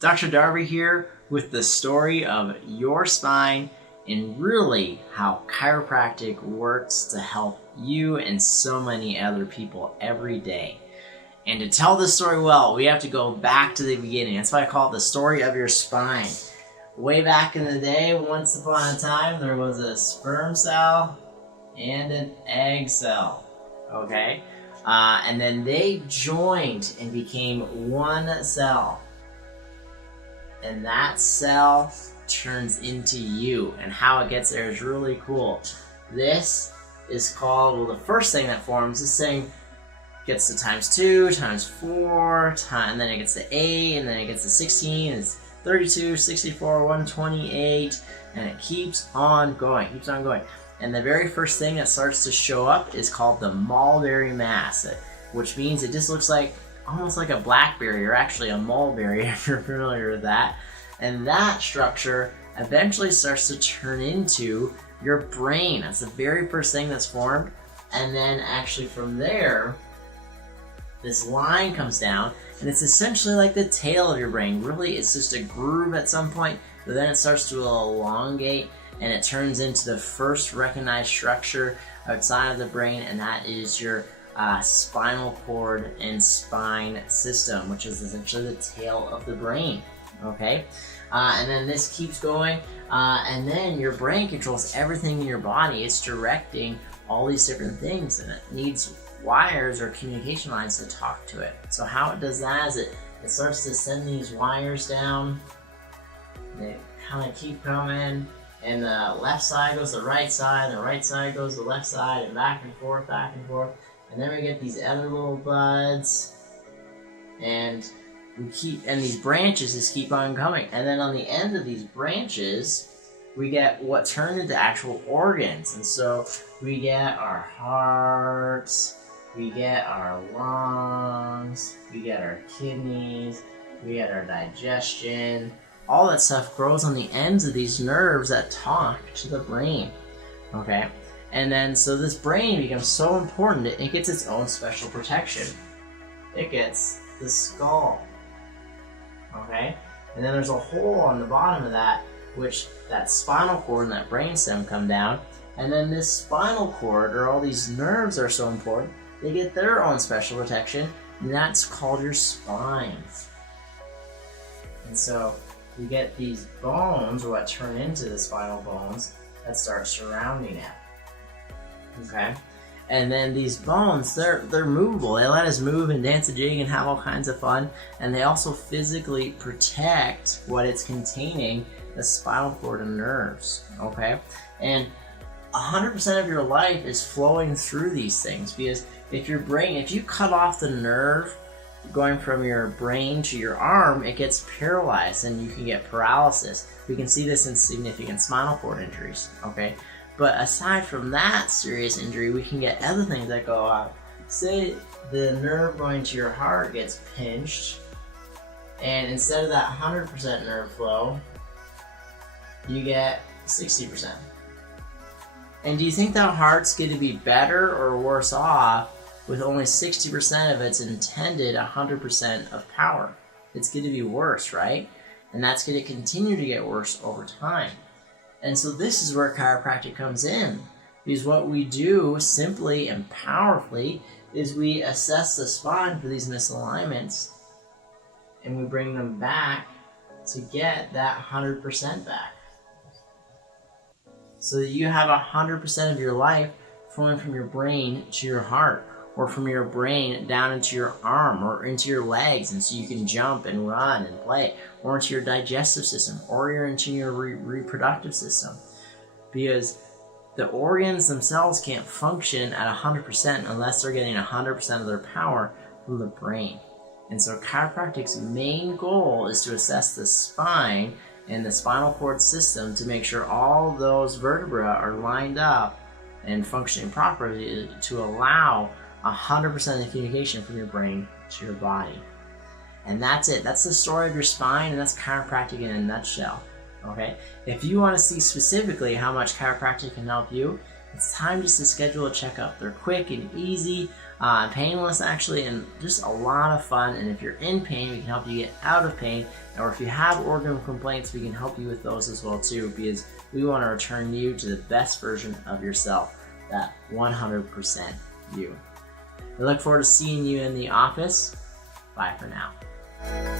Dr. Darby here with the story of your spine and really how chiropractic works to help you and so many other people every day. And to tell this story well, we have to go back to the beginning. That's why I call it the story of your spine. Way back in the day, once upon a time, there was a sperm cell and an egg cell, okay? And then they joined and became one cell. And that cell turns into you, and how it gets there is really cool. This is called, well, the first thing that forms, this thing gets to times 2, times 4, and then it gets to 8, and then it gets to 16, it's 32, 64, 128, and it keeps on going. And the very first thing that starts to show up is called the mulberry mass, which means it just looks like almost like a blackberry, or actually a mulberry if you're familiar with that. And that structure eventually starts to turn into your brain. That's the very first thing that's formed. And then actually from there, this line comes down, and it's essentially like the tail of your brain. Really, it's just a groove at some point, but then it starts to elongate, and it turns into the first recognized structure outside of the brain, and that is your spinal cord and spine system, which is essentially the tail of the brain, okay? And then this keeps going, and then your brain controls everything in your body. It's directing all these different things, and it needs wires or communication lines to talk to it. So how it does that is it starts to send these wires down, they kind of keep coming, and the left side goes to the right side, and the right side goes to the left side, and back and forth, and then we get these other little buds, and these branches just keep on coming, and then on the end of these branches we get what turn into actual organs. And so we get our hearts, we get our lungs, we get our kidneys, we get our digestion. All that stuff grows on the ends of these nerves that talk to the brain, okay? And then so this brain becomes so important, it gets its own special protection. It gets the skull, okay? And then there's a hole on the bottom of that, which that spinal cord and that brainstem come down. And then this spinal cord, or all these nerves are so important, they get their own special protection, and that's called your spine. And so you get these bones, or what turn into the spinal bones, that start surrounding it. Okay, and then these bones, they're movable. They let us move and dance a jig and have all kinds of fun, and they also physically protect what it's containing, the spinal cord and nerves. Okay, and 100% of your life is flowing through these things, because if you cut off the nerve going from your brain to your arm, it gets paralyzed and you can get paralysis. We can see this in significant spinal cord injuries, okay? But aside from that serious injury, we can get other things that go off. Say the nerve going to your heart gets pinched, and instead of that 100% nerve flow, you get 60%. And do you think that heart's going to be better or worse off with only 60% of its intended 100% of power? It's going to be worse, right? And that's going to continue to get worse over time. And so this is where chiropractic comes in, because what we do simply and powerfully is we assess the spine for these misalignments, and we bring them back to get that 100% back. So that you have 100% of your life flowing from your brain to your heart, or from your brain down into your arm or into your legs, and so you can jump and run and play, or into your digestive system, or into your reproductive system. Because the organs themselves can't function at 100% unless they're getting 100% of their power from the brain. And so chiropractic's main goal is to assess the spine and the spinal cord system to make sure all those vertebrae are lined up and functioning properly to allow 100% of communication from your brain to your body. And that's it. That's the story of your spine, and that's chiropractic in a nutshell. Okay? If you want to see specifically how much chiropractic can help you, it's time just to schedule a checkup. They're quick and easy, painless actually, and just a lot of fun. And if you're in pain, we can help you get out of pain. Or if you have organ complaints, we can help you with those as well too, because we want to return you to the best version of yourself, that 100% you. We look forward to seeing you in the office. Bye for now.